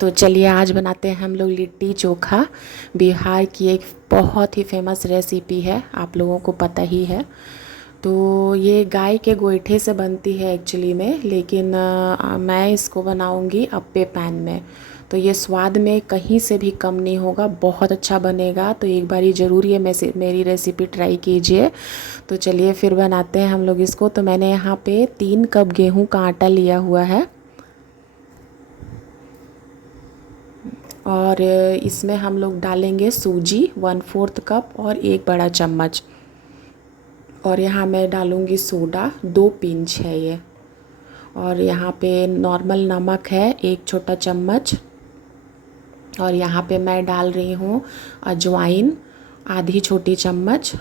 तो चलिए आज बनाते हैं हम लोग लिट्टी चोखा। बिहार की एक बहुत ही फेमस रेसिपी है, आप लोगों को पता ही है। तो ये गाय के गोईठे से बनती है एक्चुअली में, लेकिन मैं इसको बनाऊंगी अप्पे पैन में। तो ये स्वाद में कहीं से भी कम नहीं होगा, बहुत अच्छा बनेगा। तो एक बारी ज़रूर ये मेरी रेसिपी ट्राई कीजिए। तो चलिए फिर बनाते हैं हम लोग इसको। तो मैंने यहाँ पे 3 कप गेहूं का आटा लिया हुआ है और इसमें हम लोग डालेंगे सूजी 1/4 कप और 1 बड़ा चम्मच। और यहाँ मैं डालूँगी सोडा 2 पिंच है ये। और यहाँ पे नॉर्मल नमक है 1 छोटा चम्मच। और यहाँ पे मैं डाल रही हूँ अजवाइन आधी छोटी चम्मच।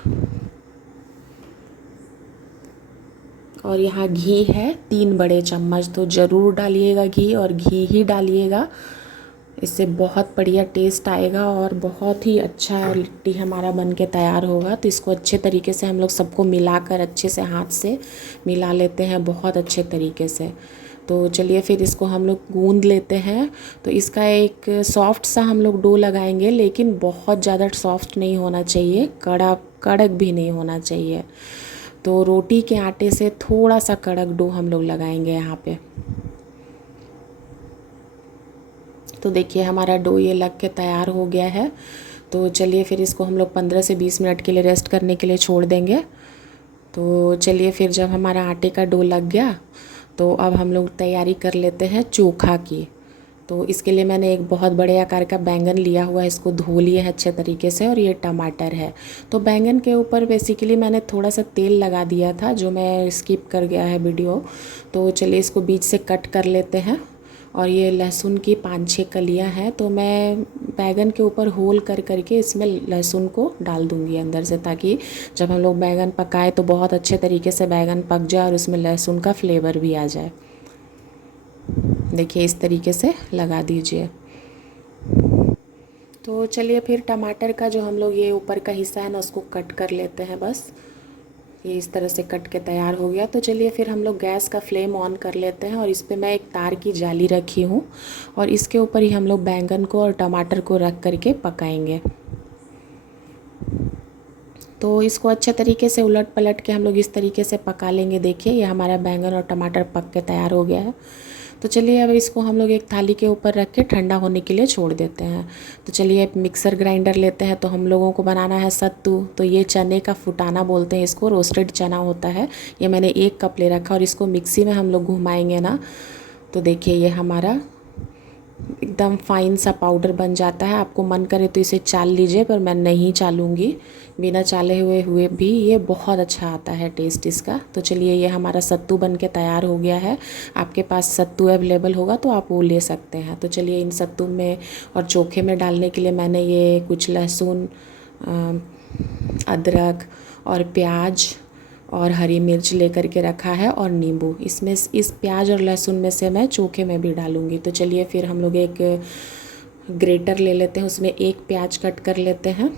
और यहाँ घी है 3 बड़े चम्मच। तो ज़रूर डालिएगा घी, और घी ही डालिएगा, इससे बहुत बढ़िया टेस्ट आएगा और बहुत ही अच्छा लिट्टी हमारा बन के तैयार होगा। तो इसको अच्छे तरीके से हम लोग सबको मिलाकर अच्छे से हाथ से मिला लेते हैं बहुत अच्छे तरीके से। तो चलिए फिर इसको हम लोग गूंद लेते हैं। तो इसका एक सॉफ्ट सा हम लोग डो लगाएंगे, लेकिन बहुत ज़्यादा सॉफ्ट नहीं होना चाहिए, कड़क कड़क भी नहीं होना चाहिए। तो रोटी के आटे से थोड़ा सा कड़क डो हम लोग लगाएंगे यहाँ पे। तो देखिए हमारा डो ये लग के तैयार हो गया है। तो चलिए फिर इसको हम लोग 15 से 20 मिनट के लिए रेस्ट करने के लिए छोड़ देंगे। तो चलिए फिर जब हमारा आटे का डो लग गया, तो अब हम लोग तैयारी कर लेते हैं चोखा की। तो इसके लिए मैंने एक बहुत बड़े आकार का बैंगन लिया हुआ है, इसको धो लिए हैं अच्छे तरीके से। और ये टमाटर है। तो बैंगन के ऊपर बेसिकली मैंने थोड़ा सा तेल लगा दिया था, जो मैं स्किप कर गया है वीडियो। तो चलिए इसको बीच से कट कर लेते हैं। और ये लहसुन की 5-6 कलियां हैं, तो मैं बैंगन के ऊपर होल कर करके इसमें लहसुन को डाल दूंगी अंदर से, ताकि जब हम लोग बैंगन पकाए तो बहुत अच्छे तरीके से बैंगन पक जाए और उसमें लहसुन का फ्लेवर भी आ जाए। देखिए इस तरीके से लगा दीजिए। तो चलिए फिर टमाटर का जो हम लोग ये ऊपर का हिस्सा है ना, उसको कट कर लेते हैं। बस ये इस तरह से कट के तैयार हो गया। तो चलिए फिर हम लोग गैस का फ्लेम ऑन कर लेते हैं। और इस पर मैं एक तार की जाली रखी हूँ, और इसके ऊपर ही हम लोग बैंगन को और टमाटर को रख करके पकाएंगे। तो इसको अच्छे तरीके से उलट पलट के हम लोग इस तरीके से पका लेंगे। देखिए ये हमारा बैंगन और टमाटर पक के तैयार हो गया है। तो चलिए अब इसको हम लोग एक थाली के ऊपर रख के ठंडा होने के लिए छोड़ देते हैं। तो चलिए एक मिक्सर ग्राइंडर लेते हैं। तो हम लोगों को बनाना है सत्तू। तो ये चने का फुटाना बोलते हैं इसको, रोस्टेड चना होता है। ये मैंने 1 कप ले रखा, और इसको मिक्सी में हम लोग घुमाएंगे ना, तो देखिए ये हमारा एकदम फाइन सा पाउडर बन जाता है। आपको मन करे तो इसे चाल लीजिए, पर मैं नहीं चालूँगी। बिना चाले हुए भी ये बहुत अच्छा आता है टेस्ट इसका। तो चलिए ये हमारा सत्तू बन के तैयार हो गया है। आपके पास सत्तू अवेलेबल होगा तो आप वो ले सकते हैं। तो चलिए इन सत्तू में और चोखे में डालने के लिए मैंने ये कुछ लहसुन, अदरक और प्याज और हरी मिर्च लेकर के रखा है, और नींबू। इसमें इस प्याज और लहसुन में से मैं चोखे में भी डालूँगी। तो चलिए फिर हम लोग एक ग्रेटर ले लेते हैं, उसमें 1 प्याज कट कर लेते हैं।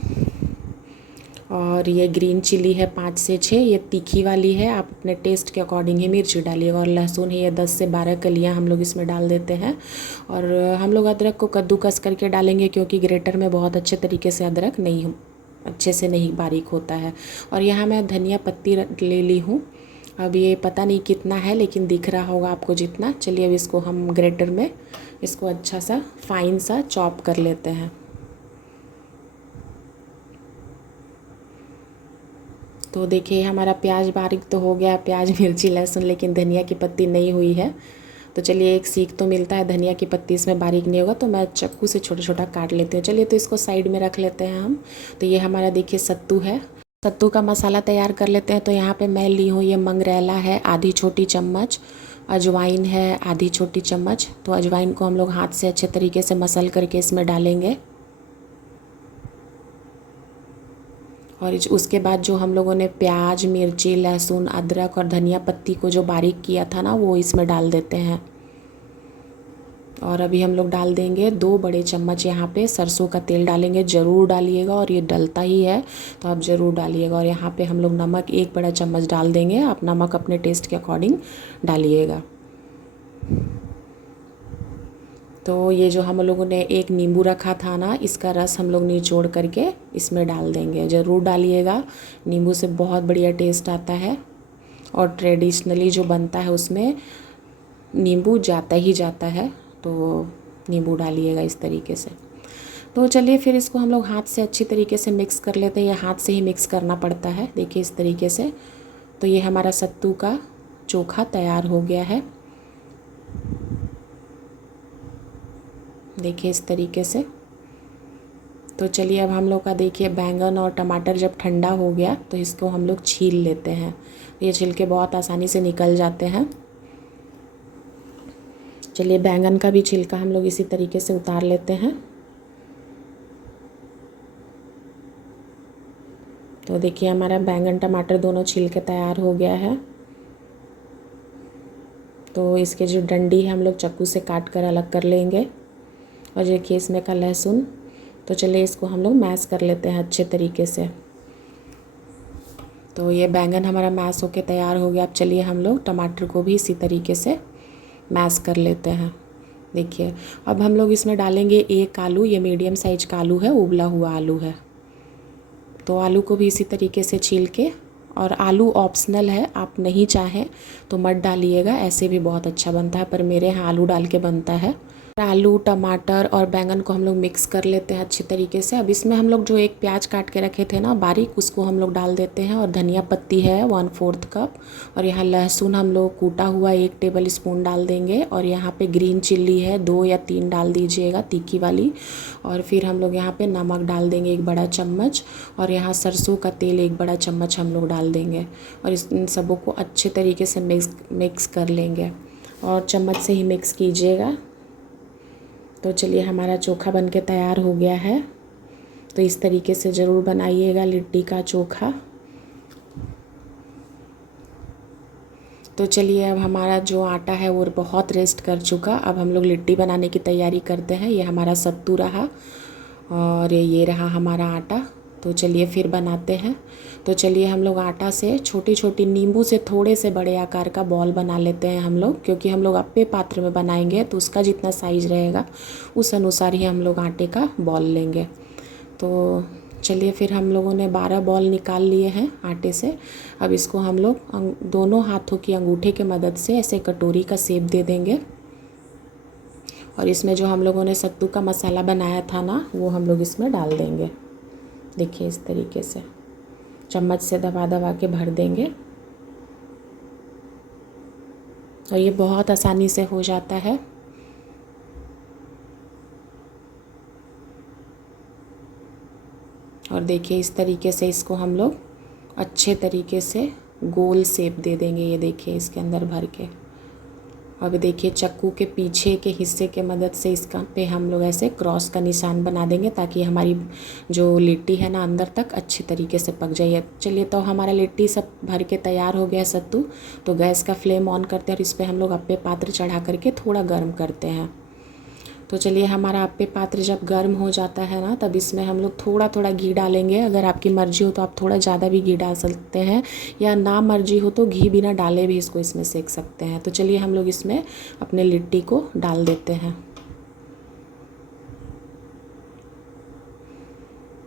और ये ग्रीन चिली है 5 से 6, ये तीखी वाली है, आप अपने टेस्ट के अकॉर्डिंग ही मिर्च डालिएगा। और लहसुन है ये 10 से 12 कलियाँ हम लोग इसमें डाल देते हैं। और हम लोग अदरक को कद्दूकस करके डालेंगे, क्योंकि ग्रेटर में बहुत अच्छे तरीके से अदरक नहीं अच्छे से नहीं बारीक होता है। और यहाँ मैं धनिया पत्ती ले ली हूँ। अब ये पता नहीं कितना है, लेकिन दिख रहा होगा आपको जितना। चलिए अब इसको हम ग्रेटर में इसको अच्छा सा फाइन सा चॉप कर लेते हैं। तो देखिए हमारा प्याज बारीक तो हो गया, प्याज मिर्ची लहसुन, लेकिन धनिया की पत्ती नहीं हुई है। तो चलिए एक सीख तो मिलता है, धनिया की पत्ती इसमें बारीक नहीं होगा, तो मैं चाकू से छोटा छोटा काट लेती हूँ। चलिए तो इसको साइड में रख लेते हैं हम। तो ये हमारा देखिए सत्तू है। सत्तू का मसाला तैयार कर लेते हैं। तो यहाँ पे मैं ली हूँ ये मंगरेला है आधी छोटी चम्मच, अजवाइन है आधी छोटी चम्मच। तो अजवाइन को हम लोग हाथ से अच्छे तरीके से मसल करके इसमें डालेंगे। और उसके बाद जो हम लोगों ने प्याज मिर्ची लहसुन अदरक और धनिया पत्ती को जो बारीक किया था ना, वो इसमें डाल देते हैं। और अभी हम लोग डाल देंगे 2 बड़े चम्मच यहाँ पे सरसों का तेल डालेंगे। ज़रूर डालिएगा, और ये डलता ही है तो आप ज़रूर डालिएगा। और यहाँ पे हम लोग नमक 1 बड़ा चम्मच डाल देंगे। आप नमक अपने टेस्ट के अकॉर्डिंग डालिएगा। तो ये जो हम लोगों ने एक नींबू रखा था ना, इसका रस हम लोग निचोड़ करके इसमें डाल देंगे। ज़रूर डालिएगा, नींबू से बहुत बढ़िया टेस्ट आता है और ट्रेडिशनली जो बनता है उसमें नींबू जाता ही जाता है, तो नींबू डालिएगा इस तरीके से। तो चलिए फिर इसको हम लोग हाथ से अच्छी तरीके से मिक्स कर लेते हैं। ये हाथ से ही मिक्स करना पड़ता है, देखिए इस तरीके से। तो ये हमारा सत्तू का चोखा तैयार हो गया है, देखिए इस तरीके से। तो चलिए अब हम लोग का देखिए बैंगन और टमाटर जब ठंडा हो गया तो इसको हम लोग छील लेते हैं। ये छिलके बहुत आसानी से निकल जाते हैं। चलिए बैंगन का भी छिलका हम लोग इसी तरीके से उतार लेते हैं। तो देखिए हमारा बैंगन टमाटर दोनों छिल के तैयार हो गया है। तो इसके जो डंडी है हम लोग चाकू से काट कर अलग कर लेंगे। और देखिए इसमें का लहसुन। तो चलिए इसको हम लोग मैश कर लेते हैं अच्छे तरीके से। तो ये बैंगन हमारा मैश होके तैयार हो गया। अब चलिए हम लोग टमाटर को भी इसी तरीके से मैश कर लेते हैं। देखिए अब हम लोग इसमें डालेंगे एक आलू, ये मीडियम साइज का आलू है, उबला हुआ आलू है। तो आलू को भी इसी तरीके से छील के, और आलू ऑप्शनल है, आप नहीं चाहें तो मत डालिएगा, ऐसे भी बहुत अच्छा बनता है, पर मेरे यहाँ आलू डाल के बनता है। आलू टमाटर और बैंगन को हम लोग मिक्स कर लेते हैं अच्छी तरीके से। अब इसमें हम लोग जो एक प्याज काट के रखे थे ना बारीक, उसको हम लोग डाल देते हैं। और धनिया पत्ती है 1/4 कप। और यहाँ लहसुन हम लोग कूटा हुआ 1 टेबल स्पून डाल देंगे। और यहाँ पे ग्रीन चिल्ली है 2 या 3 डाल दीजिएगा, तीखी वाली। और फिर हम लोग यहाँ पे नमक डाल देंगे 1 बड़ा चम्मच। और यहाँ सरसों का तेल 1 बड़ा चम्मच हम लोग डाल देंगे। और इन सबों को अच्छे तरीके से मिक्स कर लेंगे, और चम्मच से ही मिक्स कीजिएगा। तो चलिए हमारा चोखा बनके तैयार हो गया है। तो इस तरीके से ज़रूर बनाइएगा लिट्टी का चोखा। तो चलिए अब हमारा जो आटा है वो बहुत रेस्ट कर चुका। अब हम लोग लिट्टी बनाने की तैयारी करते हैं। ये हमारा सत्तू रहा और ये रहा हमारा आटा। तो चलिए फिर बनाते हैं। तो चलिए हम लोग आटा से छोटी छोटी नींबू से थोड़े से बड़े आकार का बॉल बना लेते हैं हम लोग, क्योंकि हम लोग अप्पे पात्र में बनाएंगे तो उसका जितना साइज़ रहेगा उस अनुसार ही हम लोग आटे का बॉल लेंगे। तो चलिए फिर हम लोगों ने 12 बॉल निकाल लिए हैं आटे से। अब इसको हम लोग दोनों हाथों की अंगूठे की मदद से ऐसे कटोरी का शेप दे देंगे। और इसमें जो हम लोगों ने सत्तू का मसाला बनाया था ना, वो हम लोग इसमें डाल देंगे। देखिए इस तरीके से चम्मच से दबा दबा के भर देंगे। और ये बहुत आसानी से हो जाता है। और देखिए इस तरीके से इसको हम लोग अच्छे तरीके से गोल शेप दे देंगे। ये देखिए इसके अंदर भर के। अब देखिए चक्कू के पीछे के हिस्से के मदद से इसका पे हम लोग ऐसे क्रॉस का निशान बना देंगे, ताकि हमारी जो लिट्टी है ना अंदर तक अच्छी तरीके से पक जाए। चलिए तो हमारा लिट्टी सब भर के तैयार हो गया सत्तू। तो गैस का फ्लेम ऑन करते हैं और इस पर हम लोग अप्पे पात्र चढ़ा करके थोड़ा गर्म करते हैं। तो चलिए हमारा अप्पे पात्र जब गर्म हो जाता है ना, तब इसमें हम लोग थोड़ा थोड़ा घी डालेंगे। अगर आपकी मर्ज़ी हो तो आप थोड़ा ज़्यादा भी घी डाल सकते हैं, या ना मर्ज़ी हो तो घी बिना डाले भी इसको इसमें सेक सकते हैं। तो चलिए हम लोग इसमें अपने लिट्टी को डाल देते हैं।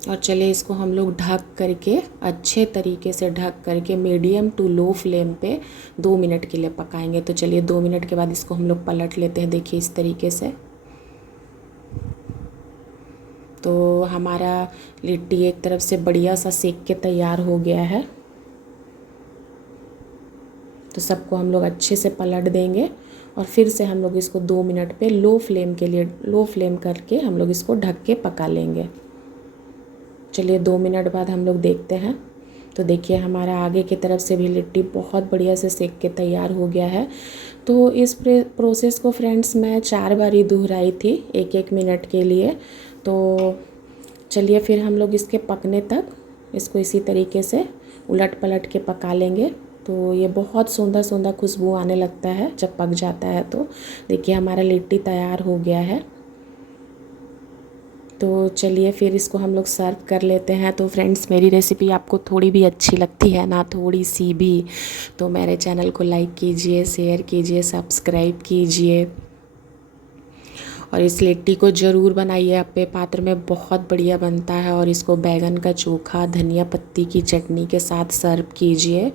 और चलिए इसको हम लोग ढक करके अच्छे तरीके से ढक करके मीडियम टू लो फ्लेम पे 2 मिनट के लिए पकाएंगे। तो चलिए 2 मिनट के बाद इसको हम लोग पलट लेते हैं। देखिए इस तरीके से। तो हमारा लिट्टी एक तरफ से बढ़िया सा सेक के तैयार हो गया है। तो सबको हम लोग अच्छे से पलट देंगे और फिर से हम लोग इसको 2 मिनट पे लो फ्लेम करके हम लोग इसको ढक के पका लेंगे। चलिए 2 मिनट बाद हम लोग देखते हैं। तो देखिए हमारा आगे की तरफ से भी लिट्टी बहुत बढ़िया से सेक के तैयार हो गया है। तो इस प्रोसेस को फ्रेंड्स मैं 4 बार ही दोहराई थी 1-1 मिनट के लिए। तो चलिए फिर हम लोग इसके पकने तक इसको इसी तरीके से उलट पलट के पका लेंगे। तो ये बहुत सुंदर खुशबू आने लगता है जब पक जाता है। तो देखिए हमारा लिट्टी तैयार हो गया है। तो चलिए फिर इसको हम लोग सर्व कर लेते हैं। तो फ्रेंड्स मेरी रेसिपी आपको थोड़ी भी अच्छी लगती है ना, थोड़ी सी भी, तो मेरे चैनल को लाइक कीजिए, शेयर कीजिए, सब्सक्राइब कीजिए। और इस लिट्टी को ज़रूर बनाइए अपने पात्र में, बहुत बढ़िया बनता है। और इसको बैंगन का चोखा धनिया पत्ती की चटनी के साथ सर्व कीजिए।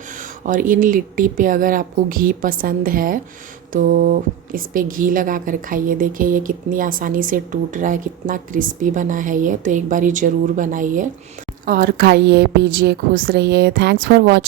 और इन लिट्टी पे अगर आपको घी पसंद है तो इस पे घी लगा कर खाइए। देखिए ये कितनी आसानी से टूट रहा है, कितना क्रिस्पी बना है ये। तो एक बारी ज़रूर बनाइए और खाइए, पीजिए, खुश रहिए। Thanks for watching.